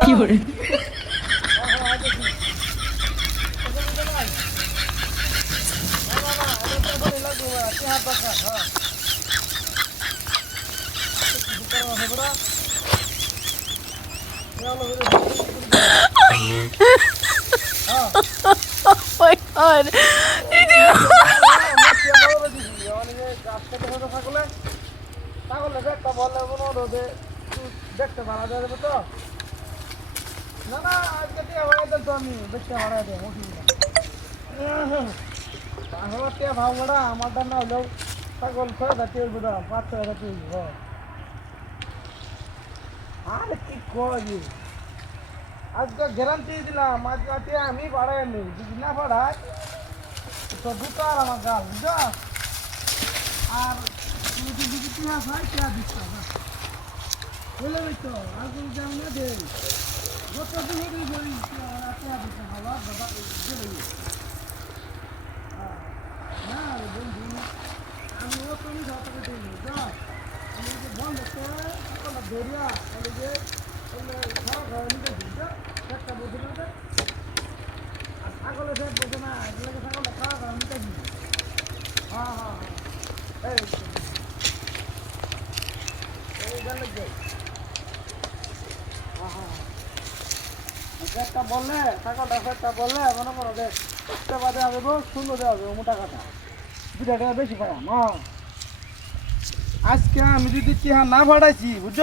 কি করে my god. দেখতে দেওয়া যাবে তো না না, আজকে টিয়া ভাড়া দেব তো আমি দেখতে ভাড়া দেব অসুবিধা তাহলে টিয়া ভাব ভাড়া আমারটা না হলেও ছাগল ছয় হাজার টিয়া দাম পাঁচ ছয় টিয়া আরে কি করি আজকে গ্যারান্টি দিলাম, আজকে আমি ভাড়াই নেই, যদি না ভাড়াই তো দুটো আর আমার গাল, বুঝছ? আর যদি ইতিহাস হয়, টিয়া বলে তো আর যাও না দে যত দিন হবি বলি একটা বললে ছাগলটা একটা বললে, মনে করো যে একটা বাদে হবে গো সুন্দর দেওয়া হবে মোটা কাটা দুটা টাকা বেশি না? আজকে আমি যদি চিহা না ভাড়াইছি বুঝছ?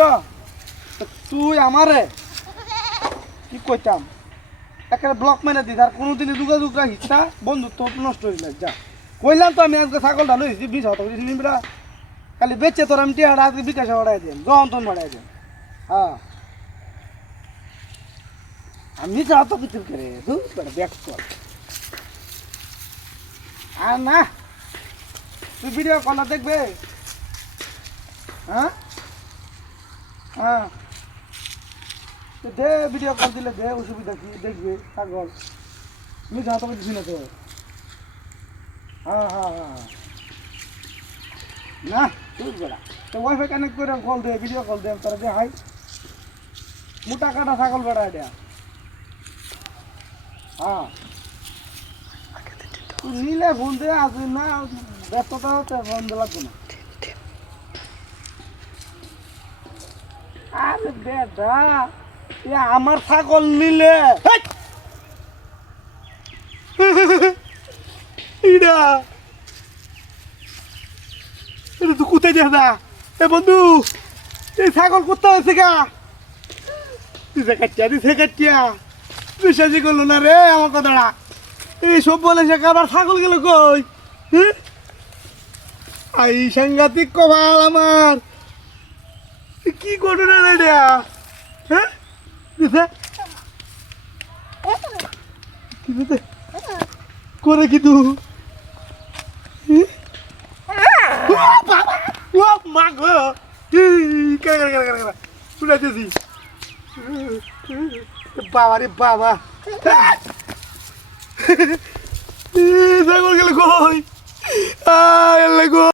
তুই আমারে কি কইতাম? একটা ব্লক মেরে দিস, আর কোনোদিনই যোগাযোগ রাখিস না, বন্ধুত্ব নষ্ট হয়ে যায়, যা। কইলাম তো আমি আজকে ছাগলটা লইছি বিশ হাত নিমরা খালি বেচে তোর আমি টিয়াটা আজকে বিকাশে ভাড়াই দিন যখন তখন ভাড়াই দিন হ্যাঁ। আমি যা তো কিছু করে তুই ব্যাক কর। আর না। তুই ভিডিও কল দেখবে? হ্যাঁ? হ্যাঁ। দে ভিডিও কল দিলে দে, অসুবিধা কি? দেখবে ছাগল তুমি যা তো কিছু না তো। হ্যাঁ হ্যাঁ হ্যাঁ। না তুই বেড়া তো ওয়াইফাই কানেক্ট করে কল দে ভিডিও কল দে তারা দে হাই মোটা কাটা ছাগল বেড়া এটা হ্যাঁ। নিলে ফোন দিয়ে না ব্যস্ততা হচ্ছে ফোন না। আরে বেটা আমার ছাগল নিলে! ইডা। তো কোথায় যাস এ বন্ধু, এই ছাগল কোথায় আছে গা? দিছে কাটিয়া দিছে কাটিয়া। বিশ্বাসই করল না রে আমার কথাটা এই সব বলে সে ছাগল গেল কই হ্যাঁ? আই সাংঘাতিক কপাল আমার কি ঘটনা রে হ্যাঁ দিছে করে কি তু মা গো কেন বাবা। রে বাবা ছাগল গেলে কই? গো